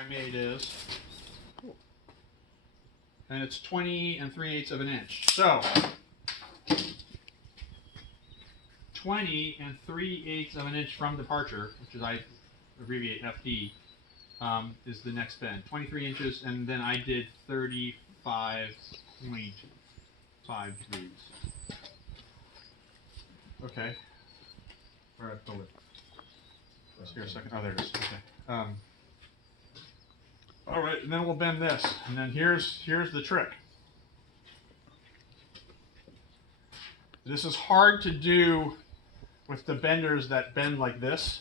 I made is, and it's 20 3/8 of an inch. So 20 3/8 of an inch from departure, which is I abbreviate FD, is the next bend. 23 inches, and then I did 35.5 degrees. Okay. Where I pull it? Here a second. Oh, there it is. Okay. All right, and then we'll bend this, and then here's the trick. This is hard to do with the benders that bend like this.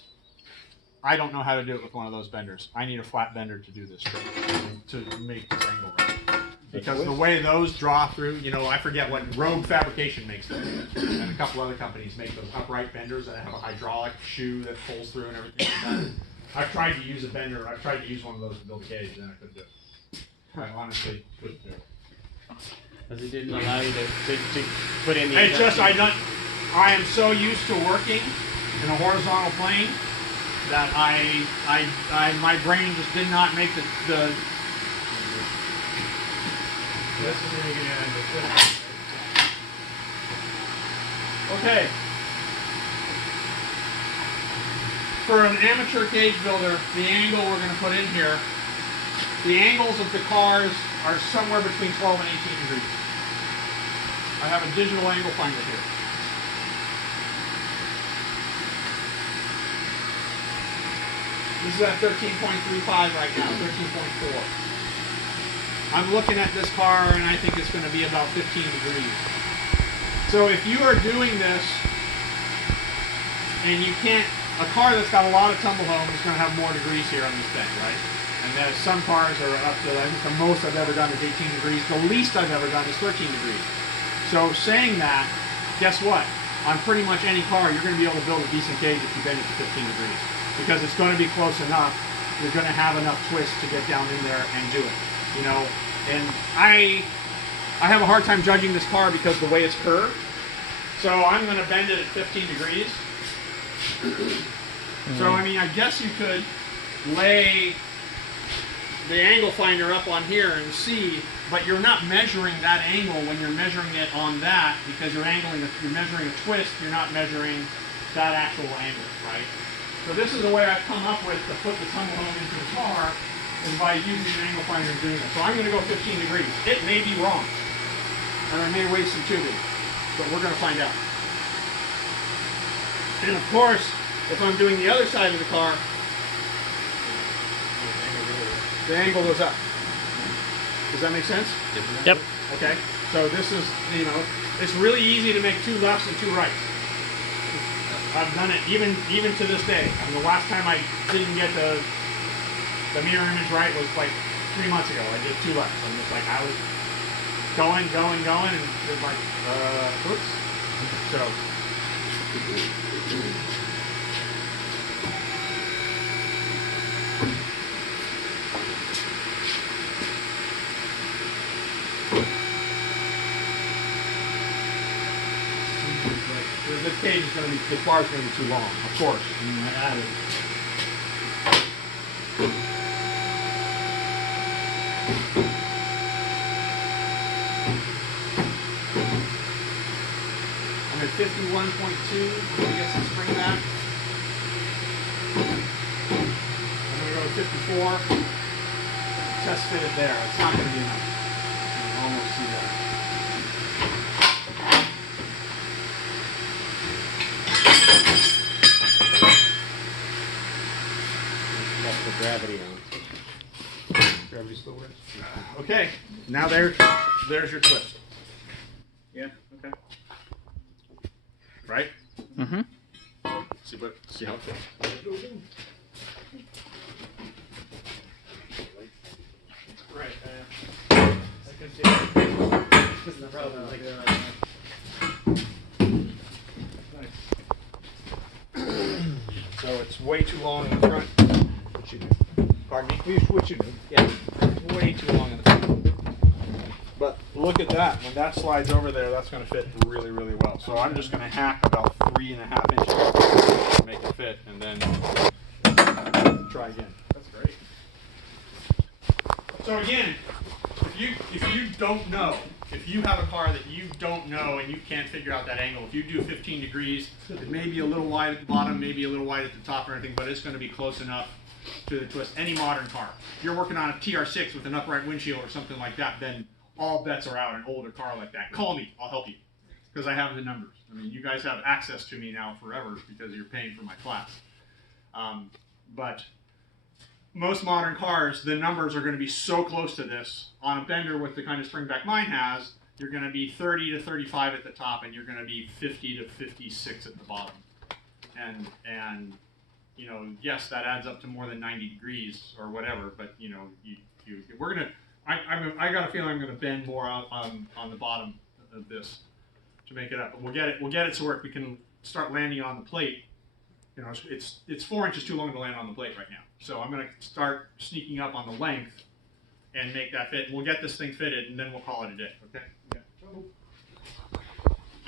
I don't know how to do it with one of those benders. I need a flat bender to do this trick, to make this angle right. Because the way those draw through, you know, I forget what Rogue Fabrication makes them, and a couple other companies make those upright benders that have a hydraulic shoe that pulls through and everything like that. I've tried to use a bender. I've tried to use one of those to build a cage, and I couldn't do it. I honestly couldn't do it. Because it didn't allow you to put in the. It's just I am so used to working in a horizontal plane that my brain just did not make the. Okay. For an amateur cage builder, the angle we're going to put in here, the angles of the cars are somewhere between 12 and 18 degrees. I have a digital angle finder here. This is at 13.35 right now, 13.4. I'm looking at this car and I think it's going to be about 15 degrees. So if you are doing this and you can't, a car that's got a lot of tumble home is going to have more degrees here on this thing, right? And there's some cars are up to, I think the most I've ever done is 18 degrees. The least I've ever done is 13 degrees. So saying that, guess what? On pretty much any car, you're going to be able to build a decent cage if you bend it to 15 degrees. Because it's going to be close enough, you're going to have enough twist to get down in there and do it. You know, and I have a hard time judging this car because the way it's curved. So I'm going to bend it at 15 degrees. So I mean, I guess you could lay the angle finder up on here and see, but you're not measuring that angle when you're measuring it on that because you're measuring a twist. You're not measuring that actual angle, right? So this is the way I've come up with to put the tumble home into the car, is by using an angle finder and doing it. So I'm going to go 15 degrees. It may be wrong, and I may waste some tubing, but we're going to find out. And of course, if I'm doing the other side of the car, the angle goes up. Does that make sense? Yep. Okay. So this is, you know, it's really easy to make two lefts and two rights. I've done it even to this day. I mean, the last time I didn't get the mirror image right was like 3 months ago. I did two lefts. I'm just like, I was going, and it's like, oops. So. This cage is going to be, this bar is going to be too long, of course. I mean, I added. I'm at 51.2. I'm going to get some spring back. I'm going to go to 54. Test fit it there. It's not going to be enough. You can almost see that. Gravity on. Gravity still works. Okay, now there's your twist. Yeah. Okay. Right. Mm-hmm. See how it fits. Right. I can see. This is the problem. So it's way too long in the front. Pardon me? What you do? Yeah, way too long in the front. But look at that. When that slides over there, that's going to fit really, really well. So I'm just going to hack about 3.5 inches to make it fit, and then try again. That's great. So again, if you don't know, if you have a car that you don't know and you can't figure out that angle, if you do 15 degrees, it may be a little wide at the bottom, maybe a little wide at the top or anything, but it's going to be close enough to the twist. Any modern car. If you're working on a TR6 with an upright windshield or something like that, then all bets are out. An older car like that. Call me, I'll help you, because I have the numbers. I mean, you guys have access to me now forever because you're paying for my class. But most modern cars, the numbers are going to be so close to this. On a bender with the kind of springback mine has, you're going to be 30 to 35 at the top, and you're going to be 50 to 56 at the bottom. And you know, yes, that adds up to more than 90 degrees or whatever. But you know, we're gonna. I got a feeling I'm going to bend more on the bottom of this to make it up. But we'll get it so where we can start landing on the plate. You know, it's 4 inches too long to land on the plate right now. So I'm going to start sneaking up on the length and make that fit. We'll get this thing fitted, and then we'll call it a day. Okay.